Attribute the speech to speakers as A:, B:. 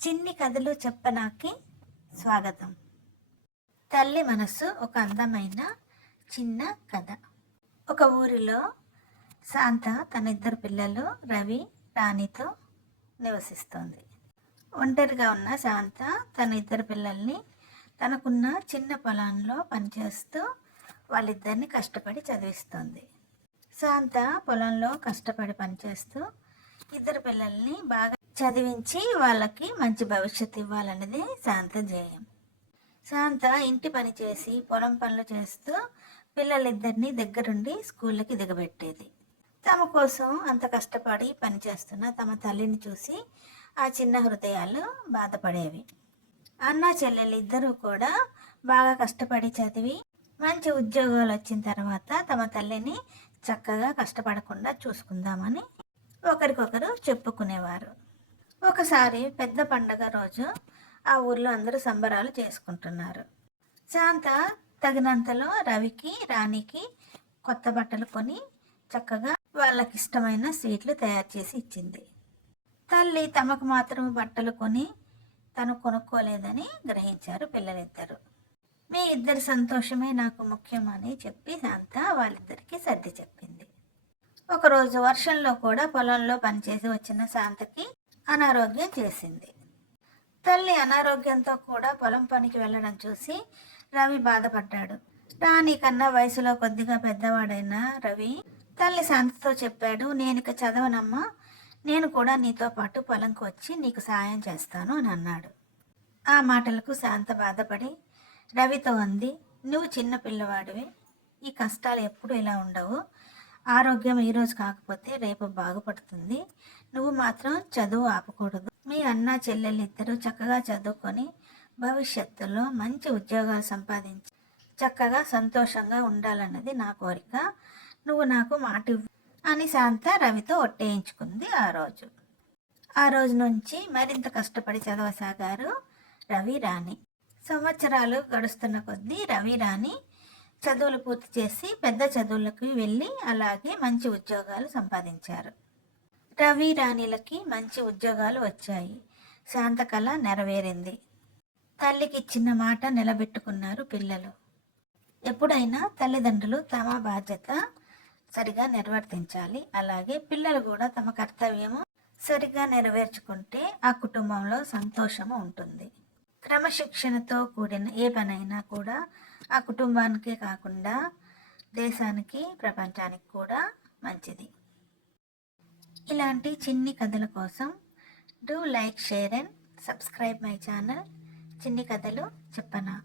A: చిన్ని కథలు చెప్పనాకి స్వాగతం. తల్లి మనస్సు ఒక అందమైన చిన్న కథ. ఒక ఊరిలో శాంత తన ఇద్దరు పిల్లలు రవి రాణితో నివసిస్తోంది. ఒంటరిగా ఉన్న శాంత తన ఇద్దరు పిల్లల్ని తనకున్న చిన్న పొలంలో పనిచేస్తూ వాళ్ళిద్దరిని కష్టపడి చదివిస్తోంది. శాంత పొలంలో కష్టపడి పనిచేస్తూ ఇద్దరు పిల్లల్ని బాగా చదివించి వాళ్ళకి మంచి భవిష్యత్తు ఇవ్వాలన్నది శాంత ధ్యేయం. శాంత ఇంటి పని చేసి పొలం పనులు చేస్తూ పిల్లలిద్దరిని దగ్గరుండి స్కూళ్ళకి దిగబెట్టేది. తమ కోసం అంత కష్టపడి పనిచేస్తున్న తమ తల్లిని చూసి ఆ చిన్న హృదయాలు బాధపడేవి. అన్న చెల్లెలు ఇద్దరూ కూడా బాగా కష్టపడి చదివి మంచి ఉద్యోగాలు వచ్చిన తర్వాత తమ తల్లిని చక్కగా కష్టపడకుండా చూసుకుందామని ఒకరికొకరు చెప్పుకునేవారు. ఒకసారి పెద్ద పండగ రోజు ఆ ఊర్లో అందరూ సంబరాలు చేసుకుంటున్నారు. శాంత తగినంతలో రవికి రాణికి కొత్త బట్టలు కొని చక్కగా వాళ్ళకి ఇష్టమైన స్వీట్లు తయారు చేసి ఇచ్చింది. తల్లి తమకు మాత్రం బట్టలు కొని తను కొనుక్కోలేదని గ్రహించారు పిల్లలిద్దరు. మీ ఇద్దరి సంతోషమే నాకు ముఖ్యం అని చెప్పి శాంత వాళ్ళిద్దరికీ సర్ది చెప్పింది. ఒకరోజు వర్షంలో కూడా పొలంలో పనిచేసి వచ్చిన శాంతకి అనారోగ్యం చేసింది. తల్లి అనారోగ్యంతో కూడా పొలం పనికి వెళ్ళడం చూసి రవి బాధపడ్డాడు. రాణి కన్నా వయసులో కొద్దిగా పెద్దవాడైన రవి తల్లి శాంతతో చెప్పాడు నేను ఇక చదవనమ్మా. నేను కూడా నీతో పాటు పొలంకి వచ్చి నీకు సాయం చేస్తాను అని అన్నాడు. ఆ మాటలకు శాంత బాధపడి రవితో అంది నువ్వు చిన్న పిల్లవాడివి. ఈ కష్టాలు ఎప్పుడు ఇలా ఉండవు. ఆరోగ్యం ఈరోజు కాకపోతే రేపు బాగుపడుతుంది. నువ్వు మాత్రం చదువు ఆపకూడదు. మీ అన్న చెల్లెలు ఇద్దరు చక్కగా చదువుకొని భవిష్యత్తులో మంచి ఉద్యోగాలు సంపాదించి చక్కగా సంతోషంగా ఉండాలన్నది నా కోరిక. నువ్వు నాకు మాట ఇవ్వు అని శాంత రవితో ఒట్టేయించుకుంది ఆ రోజు. ఆ రోజు నుంచి మరింత కష్టపడి చదవసాగారు రవి రాణి సంవత్సరాలు గడుస్తున్న కొద్దీ రవి రాణి చదువులు పూర్తి చేసి పెద్ద చదువులకు వెళ్ళి అలాగే మంచి ఉద్యోగాలు సంపాదించారు. రవి రాణిలకి మంచి ఉద్యోగాలు వచ్చాయి. శాంతకళ నెరవేరింది. తల్లికి ఇచ్చిన మాట నిలబెట్టుకున్నారు పిల్లలు. ఎప్పుడైనా తల్లిదండ్రులు తమ బాధ్యత సరిగా నిర్వర్తించాలి. అలాగే పిల్లలు కూడా తమ కర్తవ్యము సరిగా నెరవేర్చుకుంటే ఆ కుటుంబంలో సంతోషము ఉంటుంది. క్రమశిక్షణతో కూడిన ఏ పనైనా కూడా ఆ కుటుంబానికే కాకుండా దేశానికి ప్రపంచానికి కూడా మంచిది. ఇలాంటి చిన్ని కథల కోసం do like share and subscribe my channel. చిన్ని కథలు చెప్పనా?